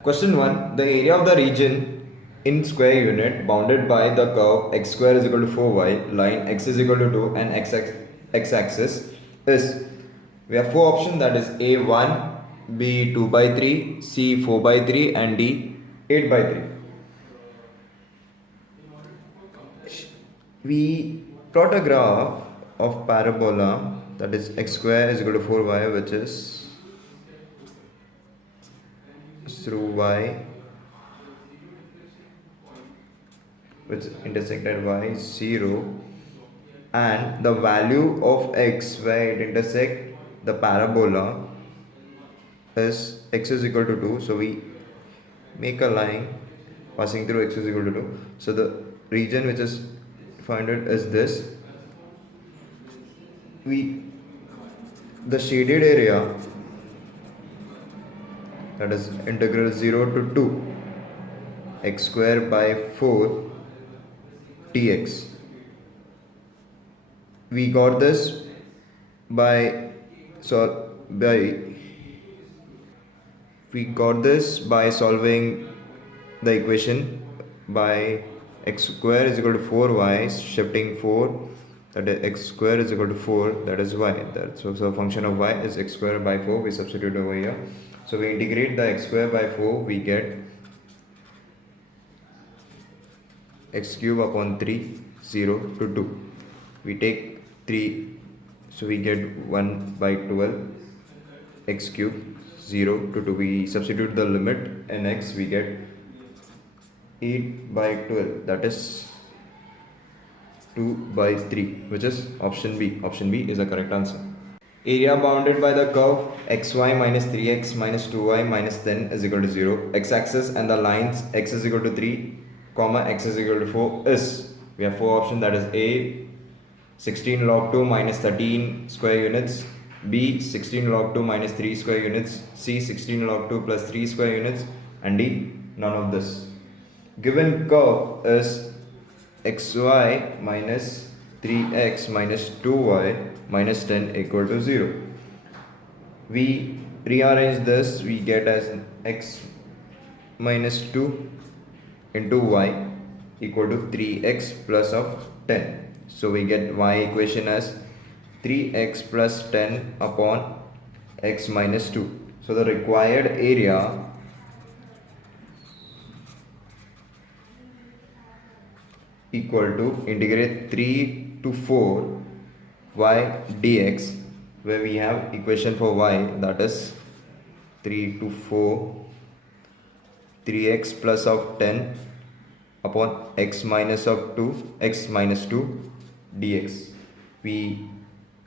Question 1. The area of the region in square unit bounded by the curve x square is equal to 4y, line x is equal to 2 and x-axis is, we have four options, that is A 1, B 2 by 3, C 4 by 3 and D 8 by 3. We plot a graph of parabola, that is x square is equal to 4y, which is through y, which intersected y 0, and the value of x where it intersect the parabola is x is equal to 2. So we make a line passing through x is equal to 2. So the region which is found is this. The shaded area, that is integral 0 to 2 x square by 4 dx. We got this by solving the equation by x square is equal to 4y, shifting 4, that is x square is equal to 4, that is y. So a function of y is x square by 4, we substitute over here. So we integrate the x square by 4, we get x cube upon 3, 0 to 2. We take 3, so we get 1 by 12 x cube 0 to 2. We substitute the limit in x, we get 8 by 12, that is 2 by 3, which is option B. Option B is the correct answer. Area bounded by the curve xy minus 3x minus 2y minus 10 is equal to 0. X-axis and the lines x is equal to 3, comma x is equal to 4 is, we have four options, that is A 16 log 2 minus 13 square units, B 16 log 2 minus 3 square units, C 16 log 2 plus 3 square units, and D none of this. Given curve is xy minus 3x minus 2y minus 10 equal to 0. We rearrange this, we get as x minus 2 into y equal to 3x plus of 10. So we get y equation as 3x plus 10 upon x minus 2. So the required area equal to integrate 3 to 4 y dx, where we have equation for y, that is 3 to 4 3x plus of 10 upon x minus 2 dx. We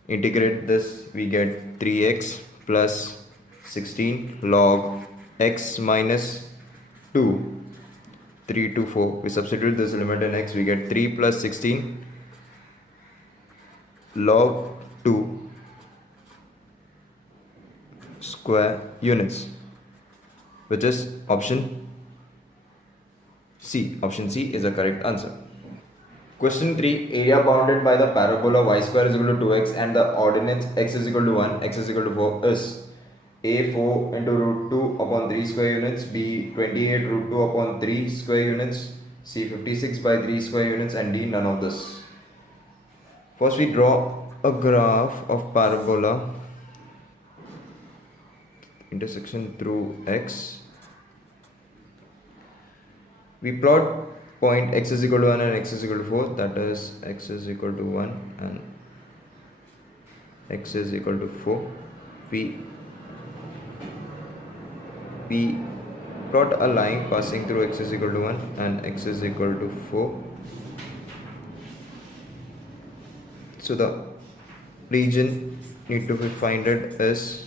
integrate this, we get 3x plus 16 log x minus 2, 3 to 4. We substitute this limit in x, we get 3 plus 16 log 2 square units, which is option C. Option C is the correct answer. Question 3. Area bounded by the parabola y square is equal to 2x and the ordinates x is equal to 1, x is equal to 4 is A 4 into root 2 upon 3 square units, B 28 root 2 upon 3 square units, C 56 by 3 square units, and D none of this. First we draw a graph of parabola intersection through x. We plot point x is equal to 1 and x is equal to 4, that is x is equal to 1 and x is equal to 4. We plot a line passing through x is equal to 1 and x is equal to 4. So the region need to be found is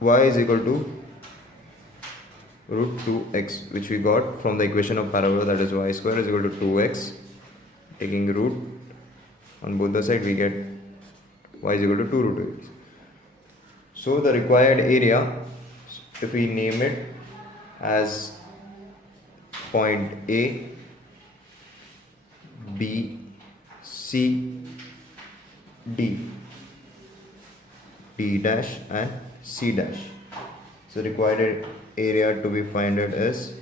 y is equal to root 2x, which we got from the equation of parabola, that is y square is equal to 2x. Taking root on both the sides, we get y is equal to 2 root 2x. So the required area, if we name it as point A, B, C, D, D dash and C dash. So required area to be found is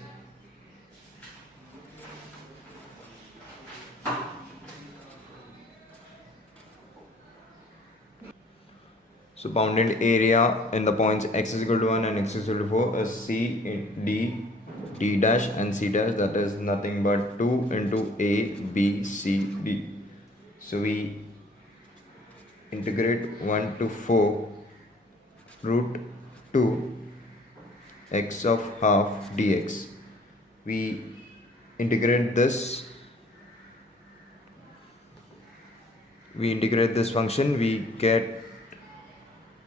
so bounded area in the points x is equal to 1 and x is equal to 4 is c in d dash and c dash, that is nothing but 2 into a b c d. So we integrate 1 to 4 root 2 x of half dx. We integrate this function, we get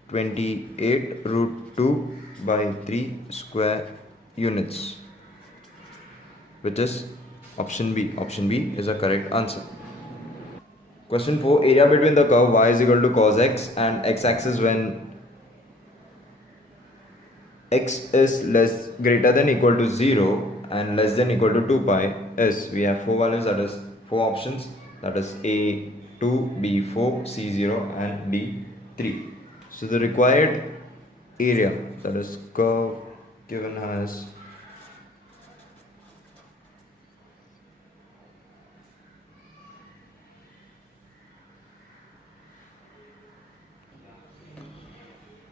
28 root 2 by 3 square units, which is option B. Option B is a correct answer. Question 4. Area between the curve y is equal to cos x and x-axis when x is less greater than equal to 0 and less than equal to 2 pi is. We have 4 values, that is 4 options, that is A 2, B 4, C 0 and D 3. So the required area, that is curve given as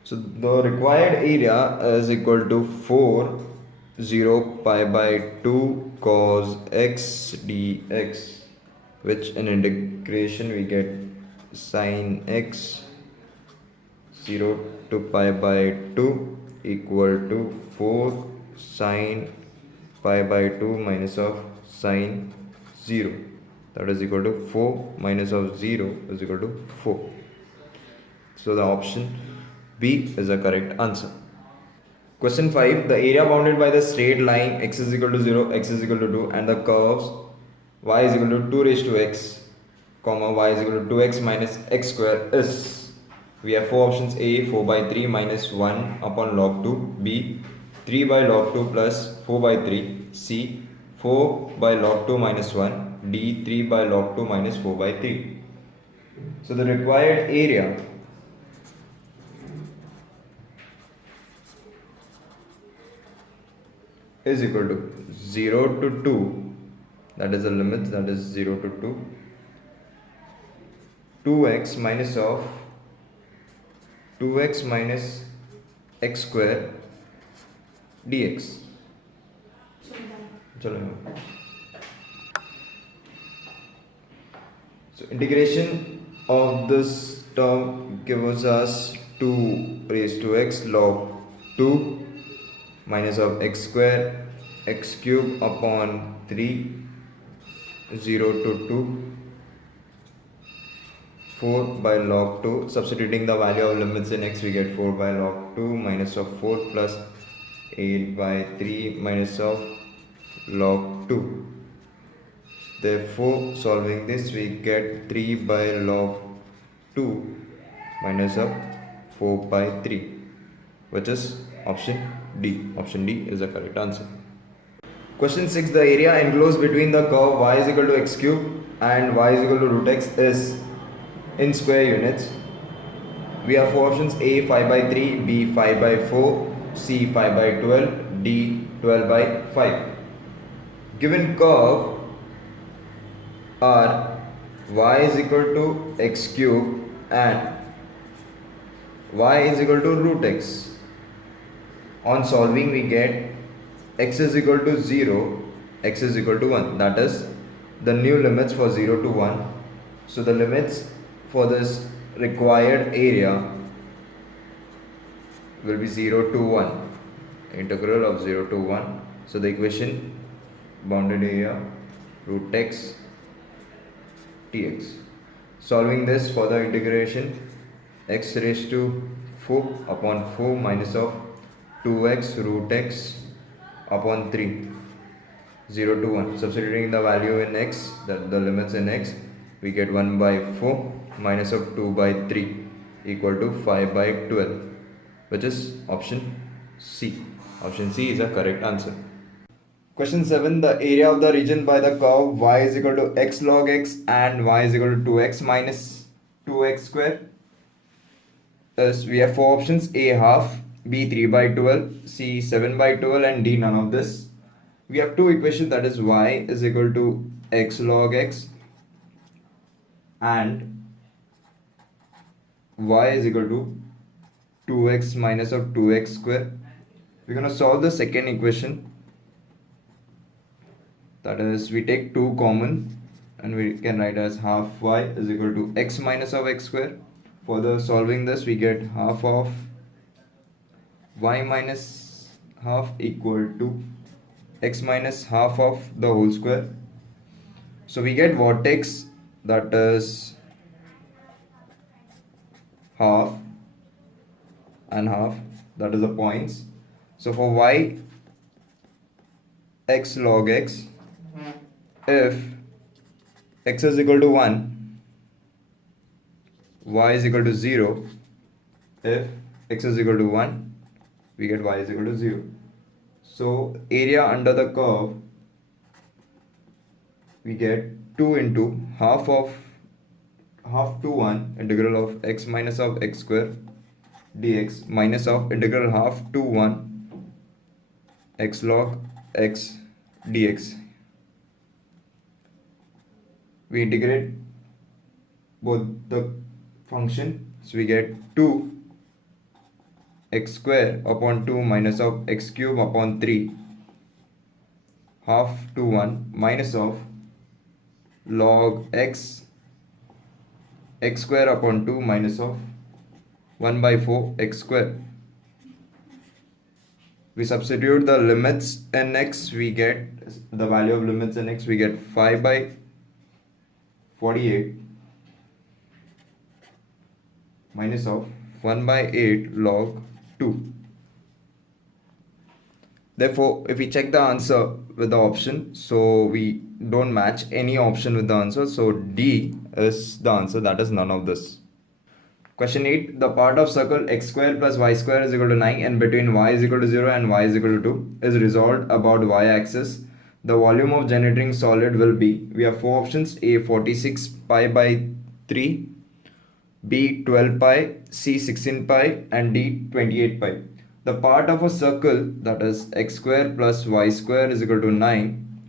so the required area is equal to 4 0 pi by 2 cos x dx, which in integration we get sin x 0 to pi by 2 equal to 4 sin pi by 2 minus of sin 0, that is equal to 4 minus of 0 is equal to 4. So the option B is the correct answer. Question 5. The area bounded by the straight line x is equal to 0, x is equal to 2 and the curves y is equal to 2 raised to x, comma y is equal to 2x minus x square is. We have 4 options: A 4 by 3 minus 1 upon log 2, B 3 by log 2 plus 4 by 3, C 4 by log 2 minus 1, D 3 by log 2 minus 4 by 3. So the required area is equal to 0 to 2, that is the limit, that is 0 to 2, 2x minus of 2x minus x square dx. So integration of this term gives us 2 raised to x log 2 minus of x square x cube upon 3 0 to 2 4 by log 2. Substituting the value of limits in x, we get 4 by log 2 minus of 4 plus 8 by 3 minus of log 2. Therefore, solving this, we get 3 by log 2 minus of 4 by 3, which is option D. Option D is the correct answer. Question 6. The area enclosed between the curve y is equal to x cube and y is equal to root x is in square units. We have 4 options: A 5 by 3, B 5 by 4, C 5 by 12, D 12 by 5. Given curve are y is equal to x cube and y is equal to root x. On solving, we get x is equal to 0, x is equal to 1, that is the new limits for 0 to 1. So the limits for this required area will be 0 to 1, integral of 0 to 1. So the equation bounded area root x dx. Solving this for the integration, x raised to 4 upon 4 minus of 2x root x upon 3, 0 to 1. Substituting the value in x, the limits in x, we get 1 by 4 minus of 2 by 3 equal to 5 by 12, which is option C. Option C is the correct answer. Question 7. The area of the region by the curve y is equal to x log x and y is equal to 2x minus 2x square. Thus we have 4 options: A half, B 3 by 12, C 7 by 12, and D none of this. We have two equations, that is y is equal to x log x and y is equal to 2x minus of 2x square. We're going to solve the second equation, that is we take 2 common and we can write as half y is equal to x minus of x square. Further solving this, we get half of y minus half equal to x minus half of the whole square. So we get vertex, that is half and half, that is the points. So for y x log x, if x is equal to 1, y is equal to 0. If x is equal to 1, we get y is equal to 0. So area under the curve, we get 2 into half to 1 integral of x minus of x square dx minus of integral half to 1 x log x dx. We integrate both the function, so we get 2 x square upon 2 minus of x cube upon 3 half to 1 minus of log x square upon 2 minus of 1 by 4 x square. We substitute the limits in x, we get the value of limits in x, we get 5 by 48 minus of 1 by 8 log 2. Therefore, if we check the answer with the option, so we don't match any option with the answer, so D is the answer, that is none of this. Question 8. The part of circle x square plus y square is equal to 9 and between y is equal to 0 and y is equal to 2 is resolved about y-axis. The volume of generating solid will be, we have four options, A 46 pi by 3, B 12 pi, C 16 pi, and D 28 pi. The part of a circle, that is x square plus y square is equal to 9,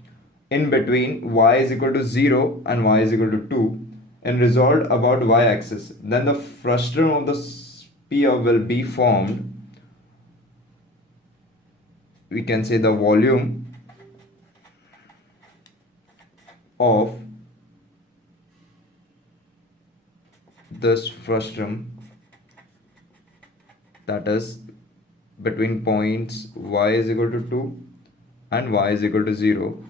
in between y is equal to 0 and y is equal to 2, and resolved about y-axis. Then the frustum of the sphere will be formed. We can say the volume of this frustum, that is between points y is equal to 2 and y is equal to 0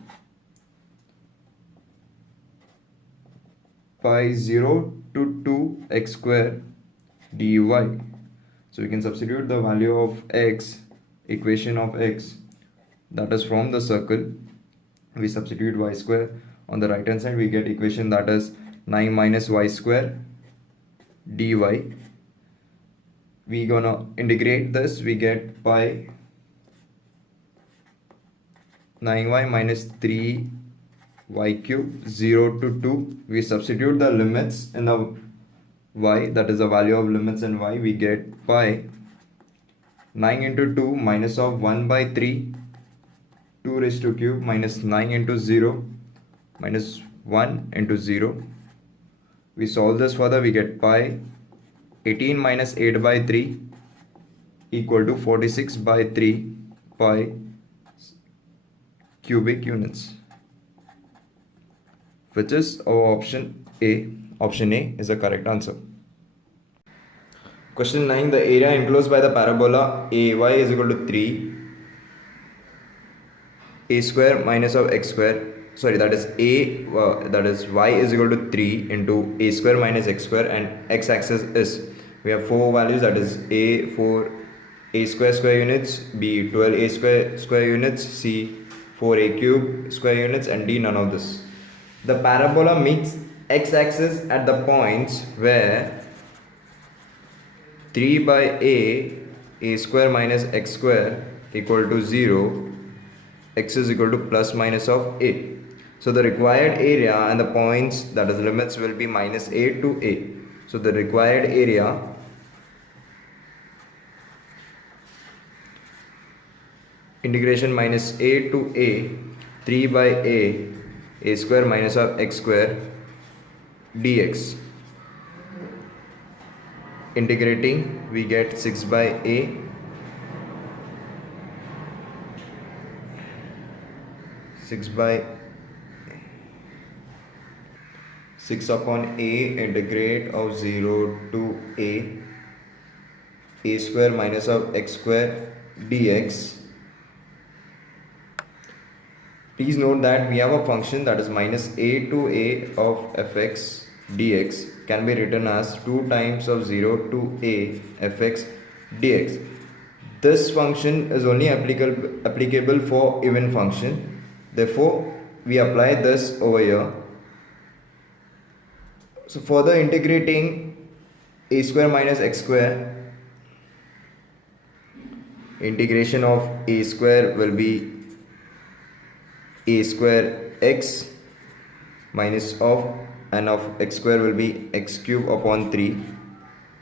by 0 to 2 x square dy. So we can substitute the value of x, equation of x, that is from the circle. We substitute y square on the right hand side, we get equation that is 9 minus y square dy. We gonna integrate this, we get pi 9y minus 3y cube 0 to 2. We substitute the limits in the y, that is the value of limits in y, we get pi 9 into 2 minus of 1 by 3 2 raised to cube minus 9 into 0 minus 1 into 0. We solve this further, we get pi 18 minus 8 by 3 equal to 46 by 3 pi cubic units, which is our option A. Option A is the correct answer. Question 9. The area enclosed by the parabola AY is equal to 3 a square minus of x square, sorry, that is that is y is equal to 3 into a square minus x square, and x axis is, we have four values, that is a 4 a square units, b 12 a square units, c 4a cube square units, and d none of this. The parabola meets x axis at the points where 3 by a square minus x square equal to 0, x is equal to plus minus of a. So the required area and the points, that is limits, will be minus a to a. So the required area integration minus a to a 3 by a square minus of x square dx. Integrating, we get 6 by a 6 by 6 upon a integrate of 0 to a square minus of x square dx. Please note that we have a function that is minus a to a of fx dx can be written as 2 times of 0 to a fx dx. This function is only applicable for even function. Therefore, we apply this over here. So further integrating a square minus x square, integration of a square will be a square x minus of and of x square will be x cube upon 3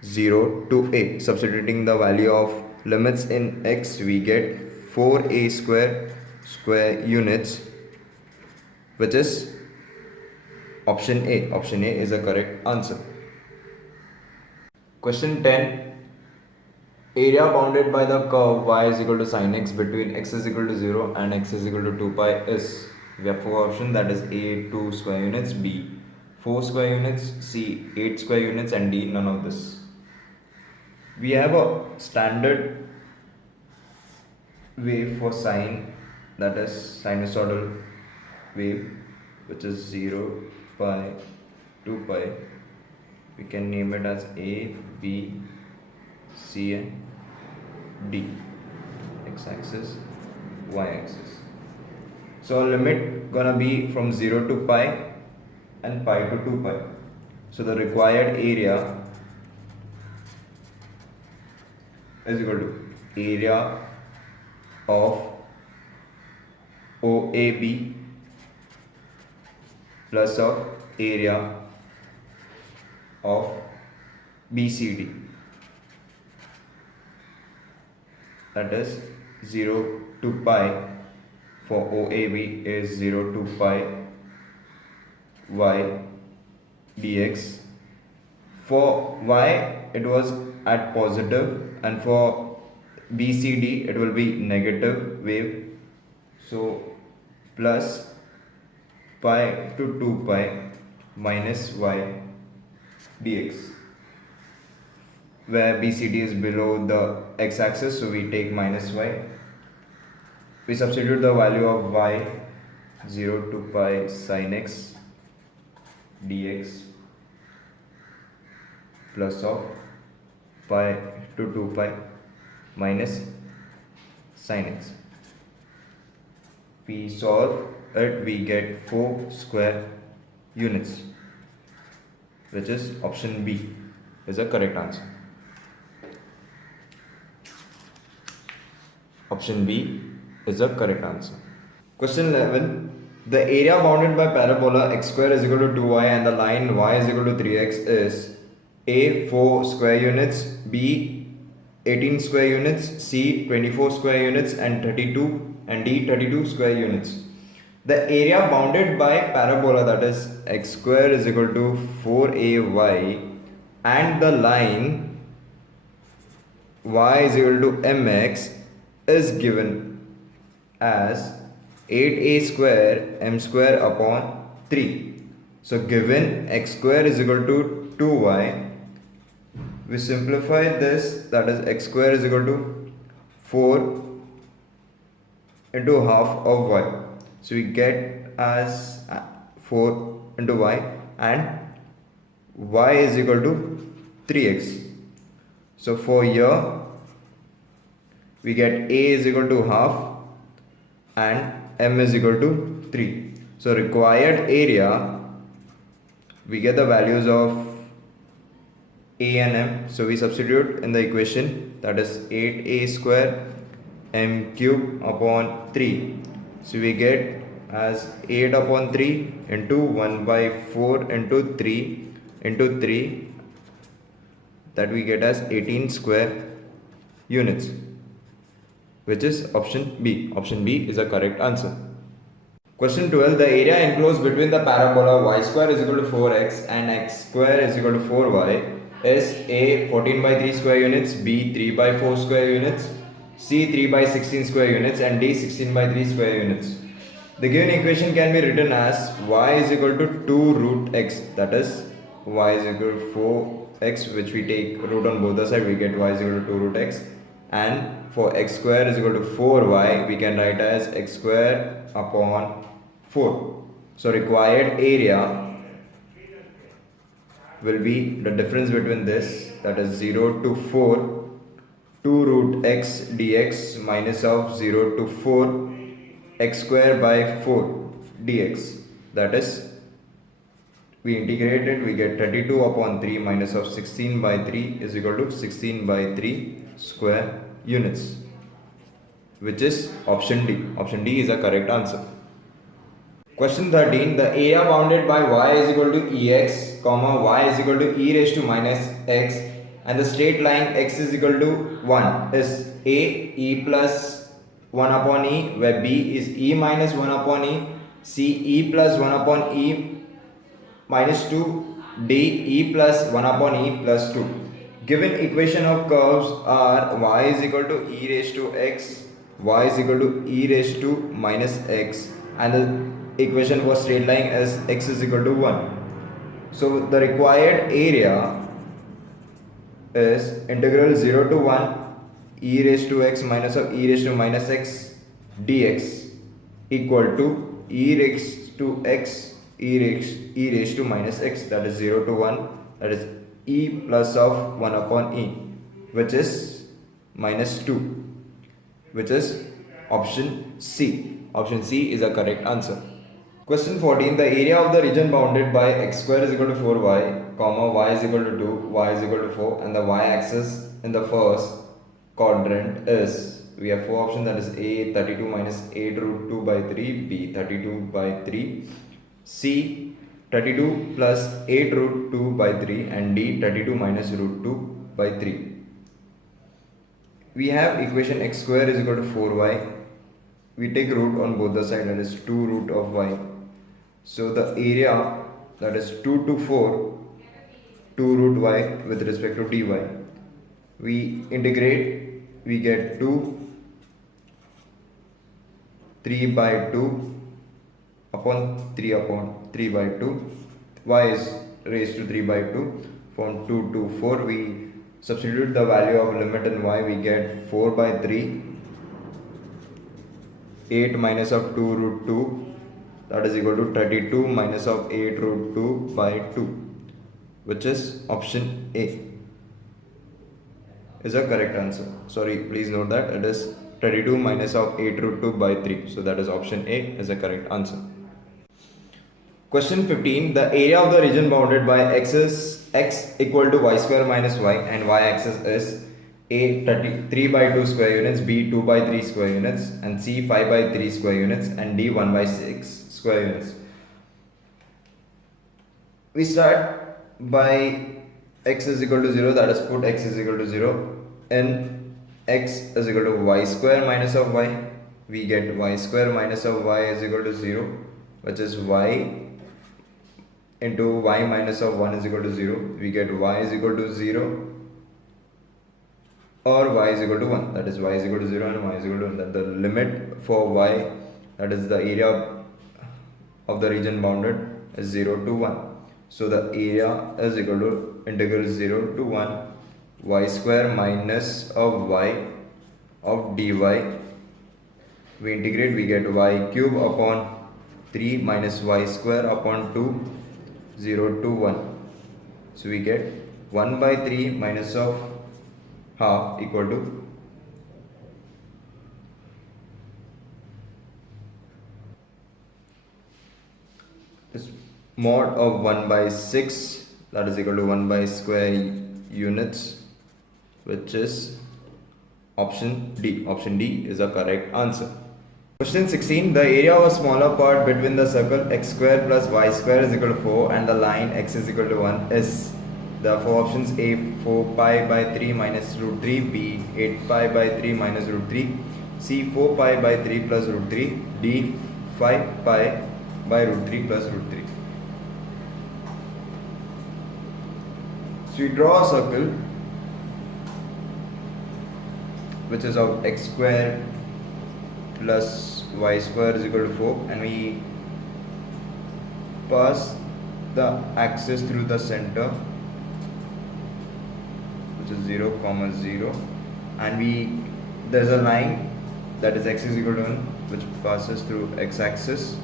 0 to a. Substituting the value of limits in x, we get 4a square units, which is option A. Option A is the correct answer. Question 10. Area bounded by the curve y is equal to sin x between x is equal to 0 and x is equal to 2 pi is. We have 4 options, that is A 2 square units, B 4 square units, C 8 square units, and D none of this. We have a standard wave for sine, that is sinusoidal wave, which is 0, pi, 2 pi. We can name it as A, B, C, and D, x-axis, y-axis. So limit gonna be from 0 to pi and pi to 2 pi. So the required area is equal to area of OAB plus of area of BCD. That is 0 to pi for OAB is 0 to pi y dx. For y it was at positive, and for BCD it will be negative wave. So plus pi to 2 pi minus y dx, where BCD is below the x-axis, so we take minus y. We substitute the value of y, 0 to pi sin x dx plus of pi to 2 pi minus sin x. We solve it, we get 4 square units, which is option B is the correct answer. Option B is the correct answer. Question 11. The area bounded by parabola x square is equal to 2y and the line y is equal to 3x is A 4 square units, B 18 square units, C 24 square units, and D 32 square units. The area bounded by parabola, that is x square is equal to 4ay, and the line y is equal to mx is given as 8a square m square upon 3. So given x square is equal to 2y, we simplify this, that is x square is equal to 4 into half of y. So we get as 4 into y, and y is equal to 3x. So for here we get a is equal to half and m is equal to 3. So required area, we get the values of a and m. So we substitute in the equation, that is 8a square m cube upon 3. So we get as 8 upon 3 into 1 by 4 into 3, that we get as 18 square units. which is option B. Option B is a correct answer. Question 12. The area enclosed between the parabola y square is equal to 4x and x square is equal to 4y is A 14 by 3 square units, B 3 by 4 square units, C 3 by 16 square units, and D 16 by 3 square units. The given equation can be written as y is equal to 2 root x, that is y is equal to 4x, which we take root on both the sides, we get y is equal to 2 root x, and for x square is equal to 4y, we can write as x square upon 4. So required area will be the difference between this, that is 0 to 4, 2 root x dx minus of 0 to 4 x square by 4 dx, that is we integrate it, we get 32 upon 3 minus of 16 by 3 is equal to 16 by 3 square units, which is option D. Option D is the correct answer. Question 13. The area bounded by y is equal to ex, comma y is equal to e raised to minus x, and the straight line x is equal to 1 is A e plus 1 upon e, where b is e minus 1 upon e, c e plus 1 upon e minus 2, d e plus 1 upon e plus 2. Given equation of curves are y is equal to e raised to x, y is equal to e raised to minus x, and the equation for straight line is x is equal to 1. So the required area is integral 0 to 1 e raised to x minus of e raised to minus x dx equal to e raised to x e raised to minus x, that is 0 to 1, that is e plus of 1 upon e, which is minus 2, which is option C. Option C is a correct answer. Question 14. The area of the region bounded by x square is equal to 4y, comma y is equal to 2, y is equal to 4, and the y-axis in the first quadrant is, we have four options, that is A 32 minus 8 root 2 by 3, B 32 by 3, C 32 plus 8 root 2 by 3, and D 32 minus root 2 by 3. We have equation x square is equal to 4y. We take root on both the sides, that is 2 root of y. So the area, that is 2 to 4, 2 root y with respect to dy. We integrate, we get 2, 3 by 2 upon 3 by 2. Y is raised to 3 by 2. From 2 to 4, we substitute the value of limit in y, we get 4 by 3, 8 minus of 2 root 2, that is equal to 32 minus of 8 root 2 by 2, which is option A is a correct answer. Sorry, please note that it is 32 minus of 8 root 2 by 3. So that is option A is a correct answer. Question 15. The area of the region bounded by x is x equal to y square minus y, and y axis is A 3 by 2 square units, B 2 by 3 square units, and C 5 by 3 square units, and D 1 by 6 square units. We start by x is equal to 0, that is put x is equal to 0, and x is equal to y square minus of y. We get y square minus of y is equal to 0, which is y into y minus of 1 is equal to 0. We get y is equal to 0 or y is equal to 1, that is y is equal to 0 and y is equal to 1. That the limit for y, that is the area of the region bounded, is 0 to 1. So the area is equal to integral 0 to 1 y square minus of y of dy. We integrate, we get y cube upon 3 minus y square upon 2, 0 to 1. So we get 1 by 3 minus of half equal to this mod of 1 by 6, that is equal to 1 by square units, which is option D. Option D is a correct answer. Question 16. The area of a smaller part between the circle x square plus y square is equal to 4 and the line x is equal to 1 is, the four options: A 4 pi by 3 minus root 3, B 8 pi by 3 minus root 3, C 4 pi by 3 plus root 3. D 5 pi by root 3 plus root 3. So we draw a circle which is of x square plus y square is equal to 4, and we pass the axis through the center, which is 0, 0, and there's a line that is x is equal to 1 which passes through x axis.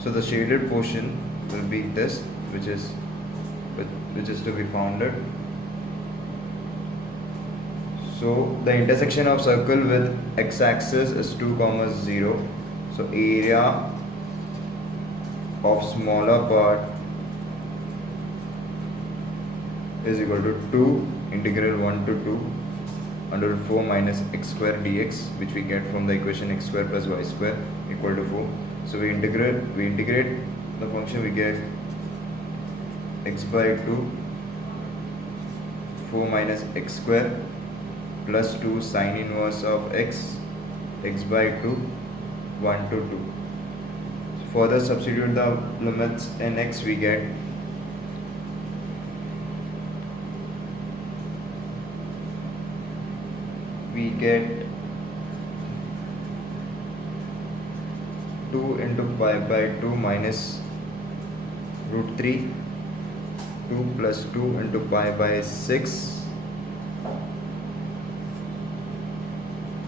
So the shaded portion will be this, which is to be founded. So the intersection of circle with x-axis is 2, 0. So area of smaller part is equal to 2 integral 1 to 2 under root 4 minus x square dx, which we get from the equation x square plus y square equal to 4. So we integrate the function, we get x by 2 4 minus x square plus 2 sine inverse of x by 2 1 to 2. Further substitute the limits in x, we get we get 2 into pi by 2 minus root 3, 2 plus 2 into pi by 6.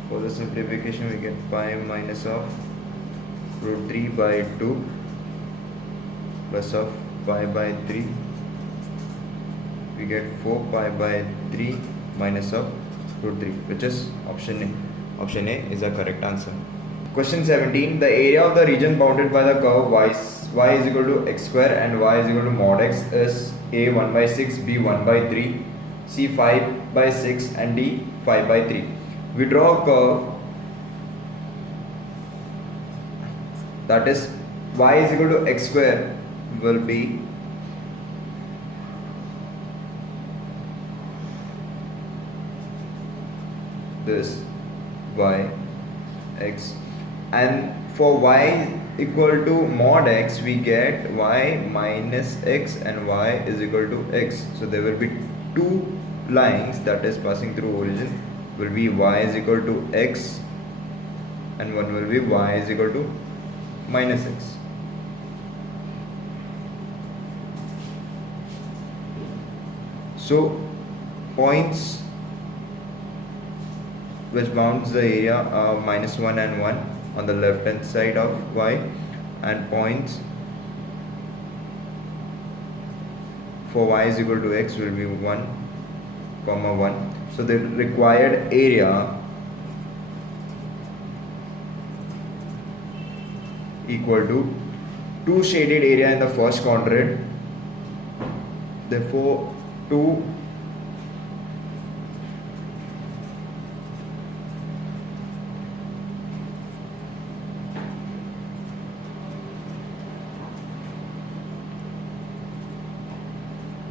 For the simplification, we get pi minus of root 3 by 2 plus of pi by 3. We get 4 pi by 3 minus of root 3, which is option A. Option A is the correct answer. Question 17. The area of the region bounded by the curve y is equal to x square and y is equal to mod x is A 1 by 6, B 1 by 3, C 5 by 6 and D 5 by 3. We draw a curve that is y is equal to x square will be this y x, and for y equal to mod x we get y minus x and y is equal to x. So there will be two lines that is passing through origin, will be y is equal to x and one will be y is equal to minus x. So points which bounds the area are minus 1 and 1 on the left hand side of y, and points for y is equal to x will be 1, 1. So the required area equal to 2 shaded area in the first quadrant, therefore 2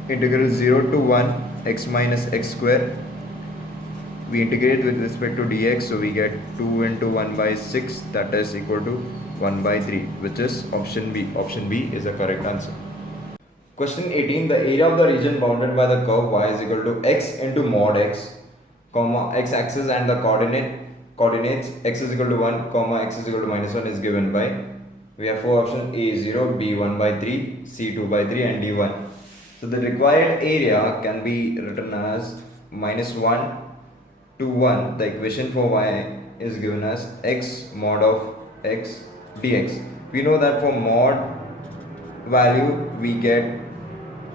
integral 0 to 1 x minus x square. We integrate with respect to dx, so we get 2 into 1 by 6, that is equal to 1 by 3, which is option B. Option B is the correct answer. Question 18. The area of the region bounded by the curve y is equal to x into mod x, comma x axis and the coordinates x is equal to 1, comma x is equal to minus 1 is given by, we have four options: A 0, B 1 by 3, C 2 by 3 and D 1. So the required area can be written as minus 1 to 1. The equation for y is given as x mod of x dx. We know that for mod value we get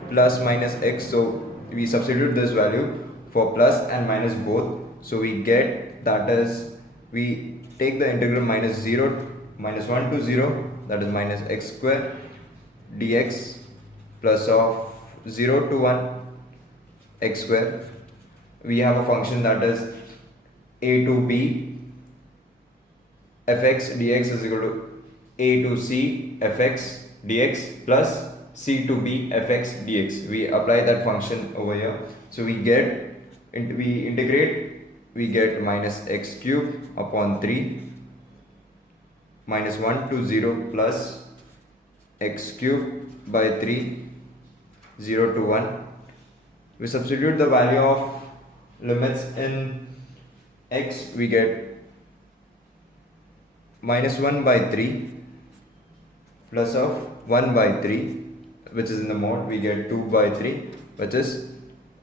plus minus x, so we substitute this value for plus and minus both. So we get, that is, we take the integral minus 1 to 0, that is minus x square dx plus of 0 to 1 x square. We have a function that is a to b fx dx is equal to a to c fx dx plus c to b fx dx. We apply that function over here. So we integrate, we get minus x cube upon 3 minus 1 to 0 plus x cube by 3 0 to 1. We substitute the value of limits in x, we get minus 1 by 3 plus of 1 by 3, which is in the mod, we get 2 by 3, which is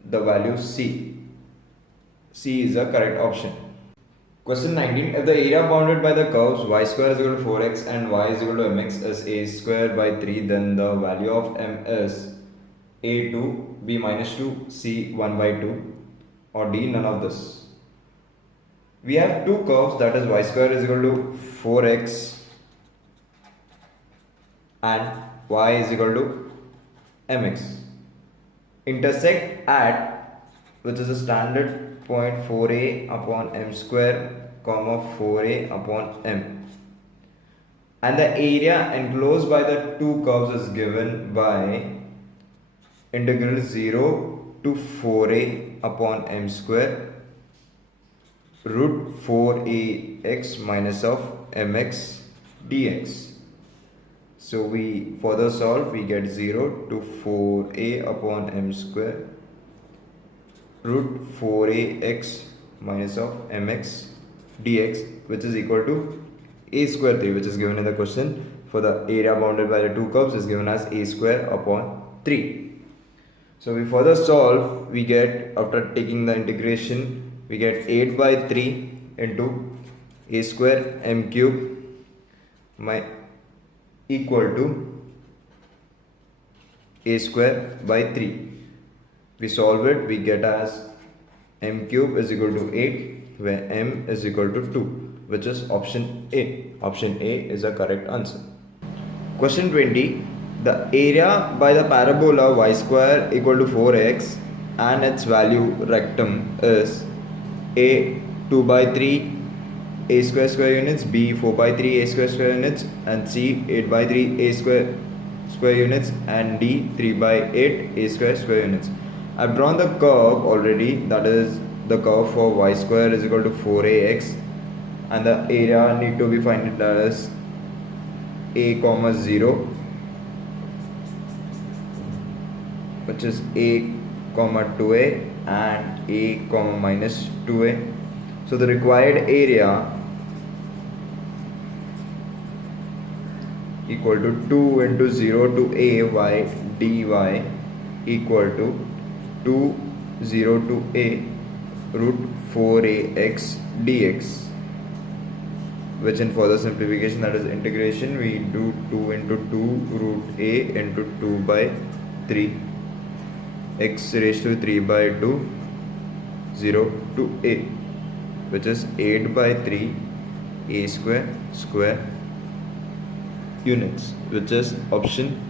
the value C. C is the correct option. Question 19. If the area bounded by the curves y square is equal to 4x and y is equal to mx is a square by 3, then the value of m is a 2, b minus 2, c 1 by 2, or d none of this. We have two curves, that is y square is equal to 4x and y is equal to mx. Intersect at, which is a standard point, 4a upon m square comma 4a upon m, and the area enclosed by the two curves is given by integral 0 to 4a upon m square root 4ax minus of mx dx. So we further solve, we get 0 to 4a upon m square root 4ax minus of mx dx, which is equal to a square 3, which is given in the question. For the area bounded by the two curves is given as a square upon 3. So we further solve, we get, after taking the integration, we get 8 by 3 into a square m cube equal to a square by 3. We solve it, we get as m cube is equal to 8, where m is equal to 2, which is option A. Option A is the correct answer. Question 20. The area by the parabola y square equal to 4x and its value rectum is a 2 by 3 a square units, b 4 by 3 a square units, and c 8 by 3 a square units, and d 3 by 8 a square units. I've drawn the curve already, that is the curve for y square is equal to 4ax, and the area need to be found as a comma 0, which is a comma 2a and a comma minus 2a. So the required area equal to 2 into 0 to a y dy equal to 2 0 to a root 4ax dx, which in further simplification, that is integration, we do 2 into 2 root a into 2 by 3 x raised to 3 by 2 0 to a, which is 8 by 3 a square units, which is option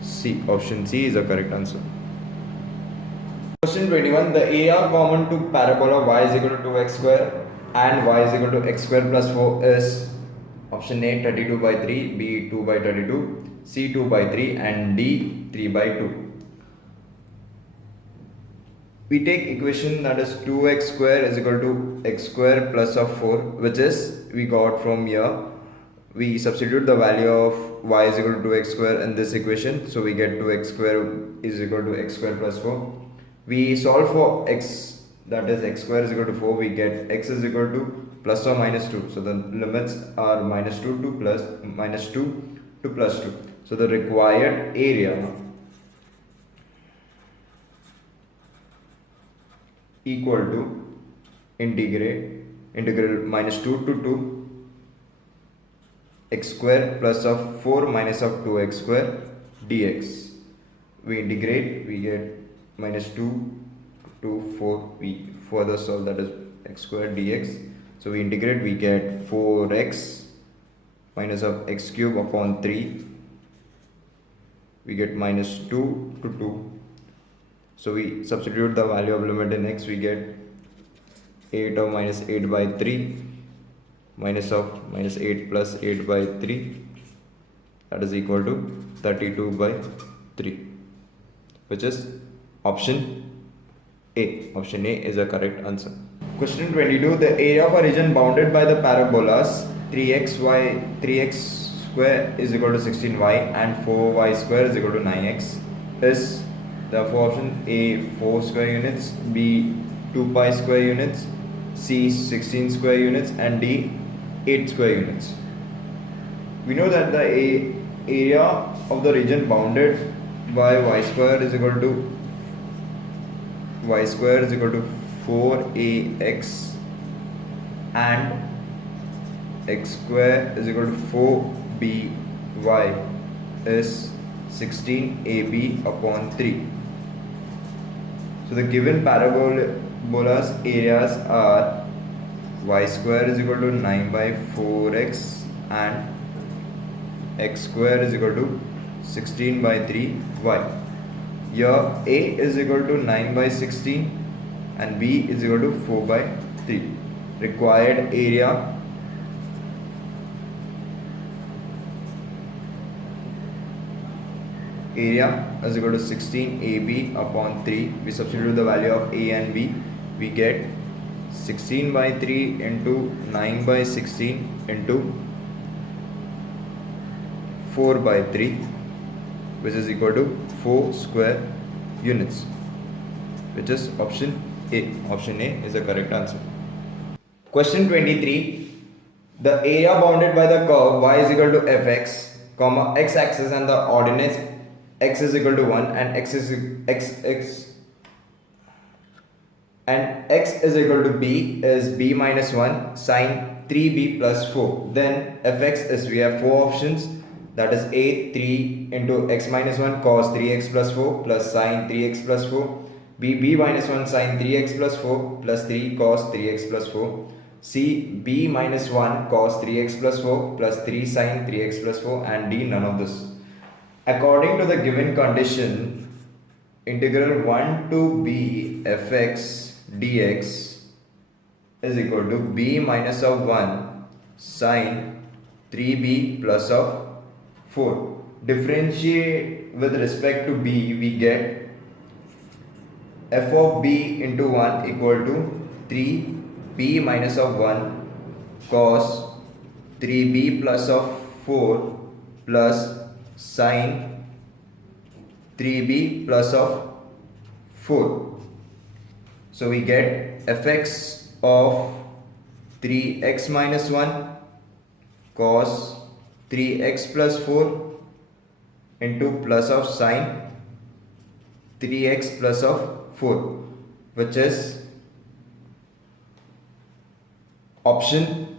C. Option C is the correct answer. Question 21. The area common to parabola y is equal to 2x square and y is equal to x square plus 4 is option A 32 by 3, B 2 by 32, C 2 by 3, and D 3 by 2. We take equation, that is 2x square is equal to x square plus of 4, which is we got from here. We substitute the value of y is equal to 2x square in this equation, so we get 2x square is equal to x square plus 4. We solve for x, that is x square is equal to 4, we get x is equal to plus or minus 2. So the limits are minus 2 to plus, minus 2 to plus 2. So the required area equal to integral minus 2 to 2 x square plus of 4 minus of 2x square dx. We integrate, we get minus 2 to 4, we further solve, that is x square dx. So we integrate, we get 4x minus of x cube upon 3, we get minus 2 to 2. So we substitute the value of limit in x, we get 8 of minus 8 by 3 minus of minus 8 plus 8 by 3, that is equal to 32 by 3, which is option A. Option A is a correct answer. Question 22. The area of a region bounded by the parabolas 3x square is equal to 16y and 4y square is equal to 9x is the four options: A 4 square units, B 2 pi square units, C 16 square units, and D 8 square units. We know that the area of the region bounded by y square is equal to 4ax and x square is equal to 4by is 16ab upon 3. So the given parabola's areas are y square is equal to 9 by 4x and x square is equal to 16 by 3y. Here A is equal to 9 by 16 and B is equal to 4 by 3. Required area is equal to 16ab upon 3. We substitute the value of A and B. We get 16 by 3 into 9 by 16 into 4 by 3, which is equal to 4 square units, which is option A. Option A is the correct answer. Question 23. The area bounded by the curve y is equal to fx, comma x axis and the ordinates x is equal to 1 and x is equal to b is b minus 1 sine 3b plus 4. Then fx is, we have four options, that is A 3 into x minus 1 cos 3x plus 4 plus sine 3x plus 4, b minus 1 sine 3x plus 4 plus 3 cos 3x plus 4, C b minus 1 cos 3x plus 4 plus 3 sine 3x plus 4, and D none of this. According to the given condition, integral 1 to b fx dx is equal to b minus of 1 sine 3b plus of 4. Differentiate with respect to b, we get f of b into 1 equal to 3b minus of 1 cos 3b plus of 4 plus sine 3b plus of 4. So we get fx of 3x minus 1 cos 3x plus 4 into plus of sine 3x plus of 4, which is option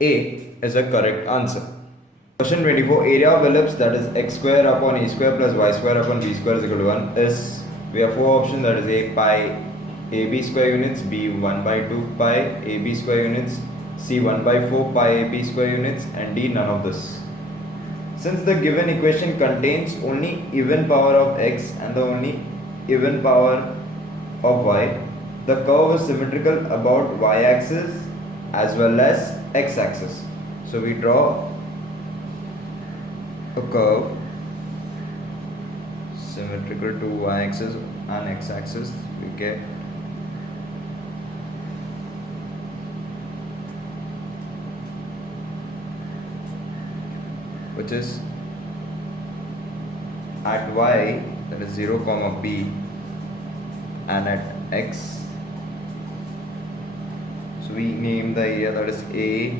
A is a correct answer. Question 24. Area of ellipse, that is x square upon a square plus y square upon b square is equal to 1 is, we have four options, that is A pi ab square units, B 1 by 2 pi ab square units, C 1 by 4 pi ab square units, and D none of this. Since the given equation contains only even power of x and the only even power of y, the curve is symmetrical about y-axis as well as x-axis. So we draw a curve symmetrical to y-axis and x-axis. We get which is at y, that is 0 comma b, and at x, so we name the area, that is A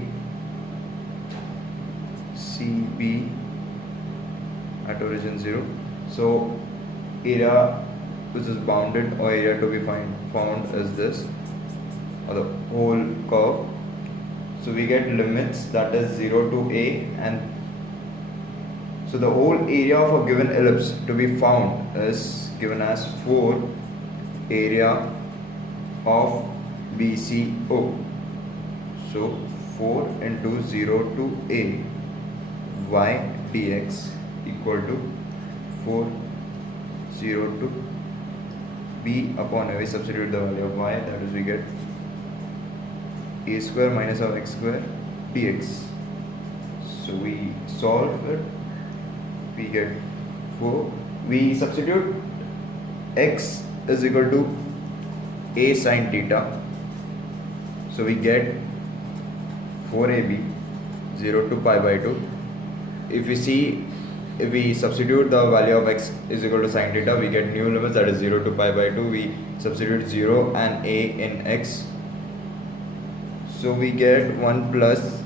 C B at origin 0. So area which is bounded or area to be found is this, or the whole curve. So we get limits, that is 0 to A, and so the whole area of a given ellipse to be found is given as 4 area of BCO. So 4 into 0 to A y dx equal to 4 0 to b upon a. We substitute the value of y, that is we get a square minus of x square dx. So we solve it, we get 4. We substitute x is equal to a sine theta. So we get 4ab 0 to pi by 2. If we see, if we substitute the value of x is equal to sine theta, we get new limits, that is 0 to pi by 2. We substitute 0 and a in x. So we get 1 plus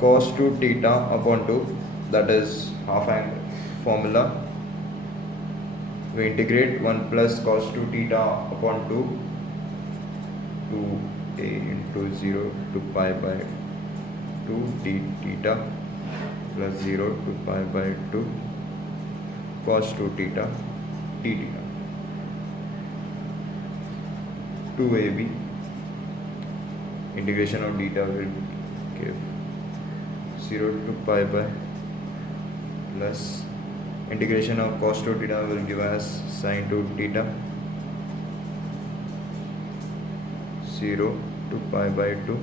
cos 2 theta upon 2, that is half angle formula. We integrate 1 plus cos 2 theta upon 2 to a into 0 to pi by 2 d theta plus 0 to pi by 2 cos 2 theta d theta. 2ab integration of theta will give 0 to pi by plus integration of cos 2 theta will give us sin 2 theta 0 to pi by 2.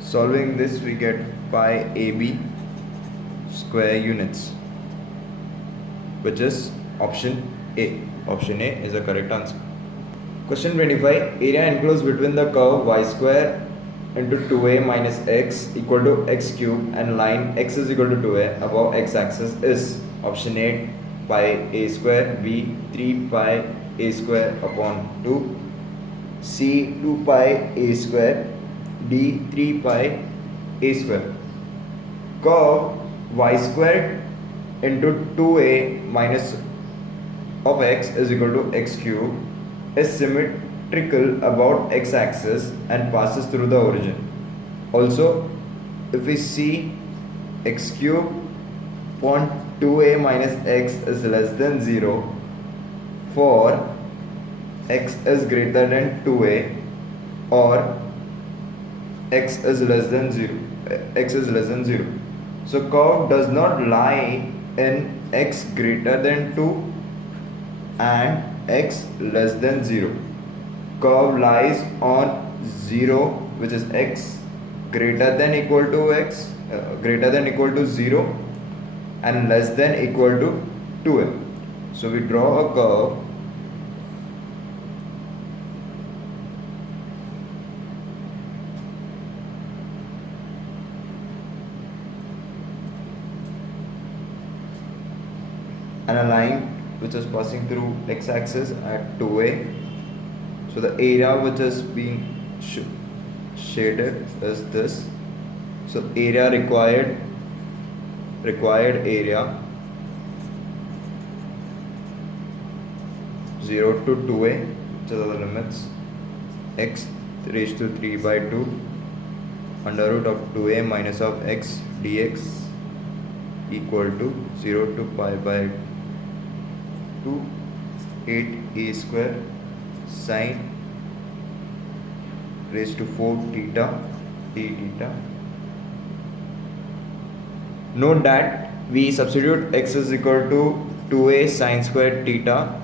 Solving this, we get pi ab square units, which is option A. Option A is the correct answer. Question 25. Area enclosed between the curve y square into 2a minus x equal to x cube and line x is equal to 2a above x axis is option A pi a square, B 3 pi a square upon 2, C 2 pi a square, D 3 pi a square. Curve y squared into 2a minus of x is equal to x cube is symmetrical about x axis and passes through the origin. Also, if we see x cube upon 2a minus x is less than 0 for x is greater than 2a or x is less than 0. So curve does not lie in x greater than 2 and x less than 0. Curve lies on 0, which is x greater than equal to 0 and less than equal to 2a. So we draw a curve and a line which is passing through x-axis at 2a. So the area which is being shaded is this. So area required area 0 to 2a, which are the limits, x raised to 3 by 2 under root of 2a minus of x dx equal to 0 to pi by 2 8a square sine raised to 4 theta d theta. Note that we substitute x is equal to 2a sine squared theta.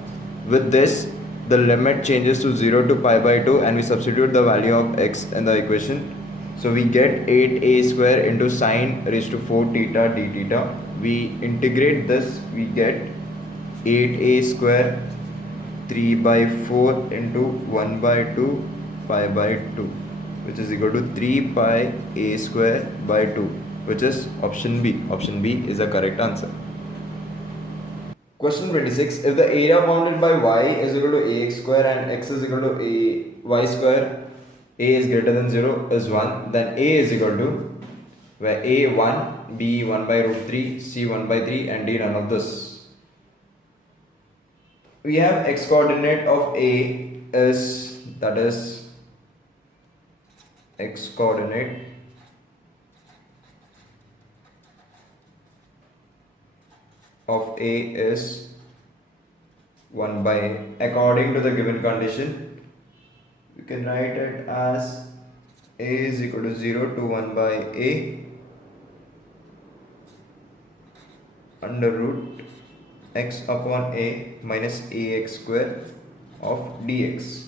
With this, the limit changes to 0 to pi by 2 and we substitute the value of x in the equation. So we get 8a square into sine raised to 4 theta d theta. We integrate this, we get 8a square 3 by 4 into 1 by 2 pi by 2, which is equal to 3 pi a square by 2, which is option B. Option B is the correct answer. Question 26. If the area bounded by y is equal to ax square and x is equal to a y square, a is greater than 0 is 1, then a is equal to where a 1, b 1 by root 3, c 1 by 3 and d none of this. We have x coordinate of a is, that is x coordinate of a is 1 by a. According to the given condition, we can write it as a is equal to 0 to 1 by a under root x upon a minus ax square of dx.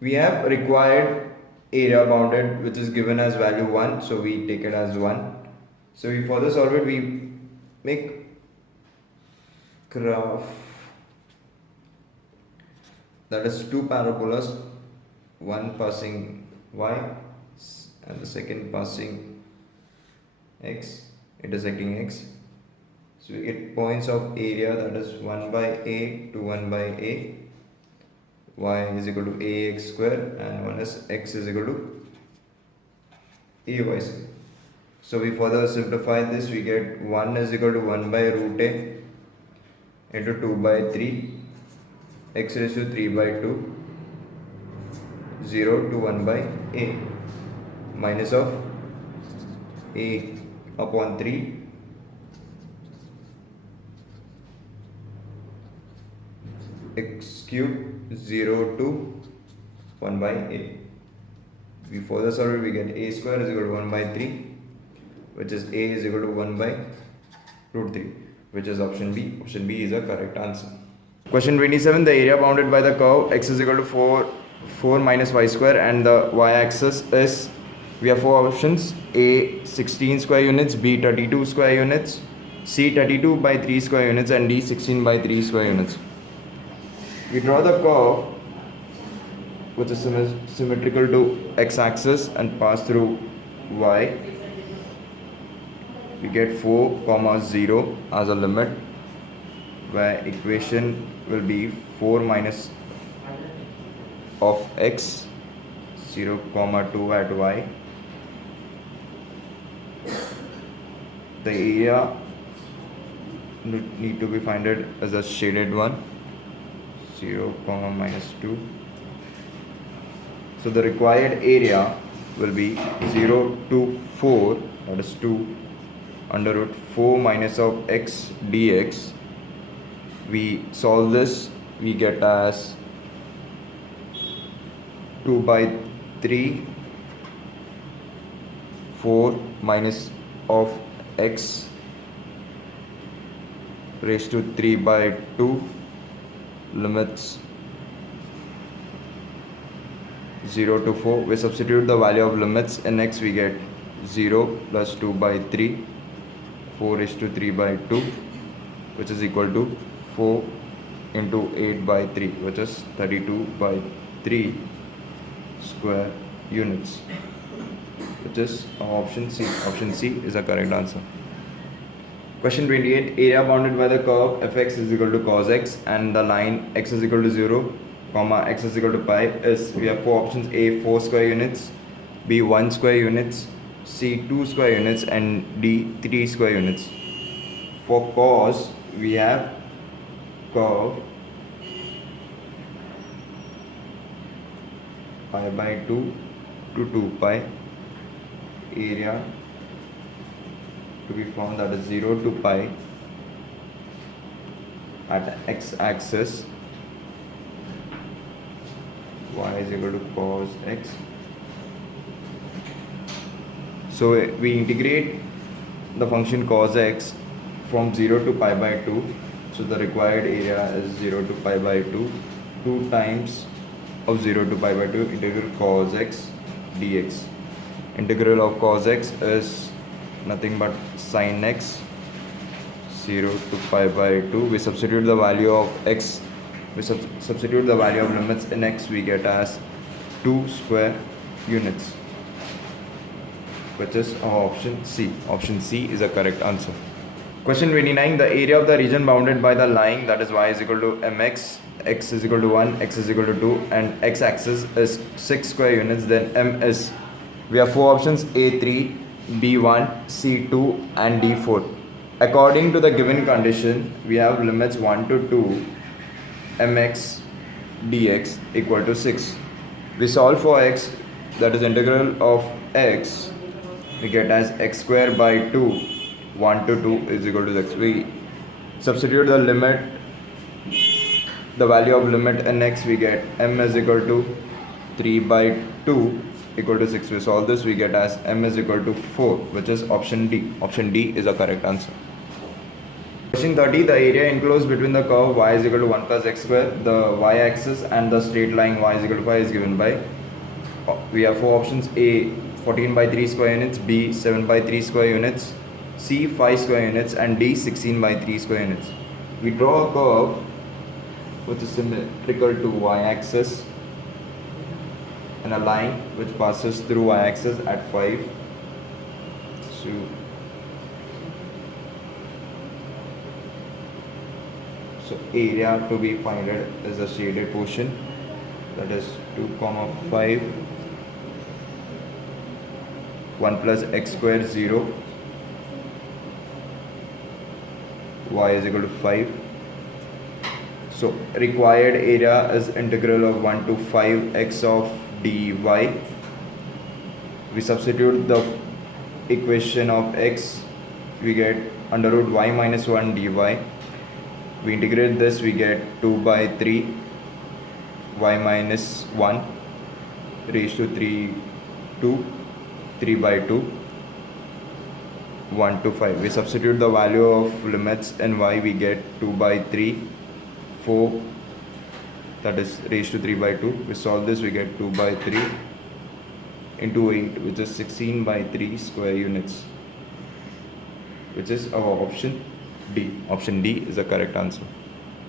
We have required area bounded, which is given as value 1, so we take it as 1. So we further solve it, we make graph that is two parabolas, one passing y and the second passing x, intersecting x. So we get points of area, that is 1 by a to 1 by a, y is equal to ax square, and one is x is equal to ay square. So we further simplify this, we get 1 is equal to 1 by root a into 2 by 3, x raised to 3 by 2, 0 to 1 by a, minus of a upon 3 x cube 0 to 1 by a. We further solve it, we get a square is equal to 1 by 3, which is a is equal to 1 by root 3, which is option B. Option B is a correct answer. Question 27. The area bounded by the curve x is equal to 4 minus y square, and the y-axis is, we have four options: A 16 square units, B 32 square units, C 32 by 3 square units, and D 16 by 3 square units. We draw the curve which is symmetrical to x-axis and pass through y. We get 4, 0 as a limit, where equation will be 4 minus of x, 0, 2 at y. The area need to be found as a shaded one, 0, minus 2. So the required area will be 0 to 4, that is 2 under root 4 minus of x dx. We solve this, we get as 2 by 3, 4 minus of x raised to 3 by 2, limits 0 to 4. We substitute the value of limits in x, we get 0 plus 2 by 3, 4 raised to 3 by 2, which is equal to 4 into 8 by 3, which is 32 by 3 square units, which is option C. Option C is the correct answer. Question 28. Area bounded by the curve fx is equal to cos x, and the line x is equal to 0, x is equal to pi is, we have four options: A 4 square units, B 1 square units, C 2 square units, and D 3 square units. For cos, we have curve pi by 2 to 2 pi, area to be found, that is 0 to pi at x-axis, y is equal to cos x. So we integrate the function cos x from 0 to pi by 2. So the required area is 0 to pi by 2, 2 times of 0 to pi by 2 integral cos x dx. Integral of cos x is nothing but sin x, 0 to pi by 2. We substitute the value of x, we substitute the value of limits in x, we get as 2 square units, which is option C. Option C is the correct answer. Question 29. The area of the region bounded by the line, that is y is equal to mx, x is equal to 1, x is equal to 2, and x-axis is 6 square units, then m is, we have four options: A3, B1, C2, and D4. According to the given condition, we have limits 1 to 2, mx dx equal to 6. We solve for x, that is integral of x, we get as x square by 2, 1 to 2 is equal to 6. We substitute the limit, the value of limit in x, we get m is equal to 3 by 2 equal to 6. We solve this, we get as m is equal to 4, which is option D. Option D is the correct answer. Question 30. The area enclosed between the curve y is equal to 1 plus x square, the y-axis, and the straight line y is equal to 5 is given by, we have four options: A 14 by 3 square units, B 7 by 3 square units, C 5 square units and D 16 by 3 square units. We draw a curve which is symmetrical to y-axis and a line which passes through y-axis at 5. So area to be found is the shaded portion, that is 2 comma 5, 1 plus x square 0, y is equal to 5. So required area is integral of 1 to 5 x of dy. We substitute the equation of x, we get under root y minus 1 dy. We integrate this, we get 2 by 3 y minus 1 raised to 3 2 3 by 2 1 to 5. We substitute the value of limits in y, we get 2 by 3 4, that is raised to 3 by 2. We solve this, we get 2 by 3 into 8, which is 16 by 3 square units, which is our option D. Option D is the correct answer.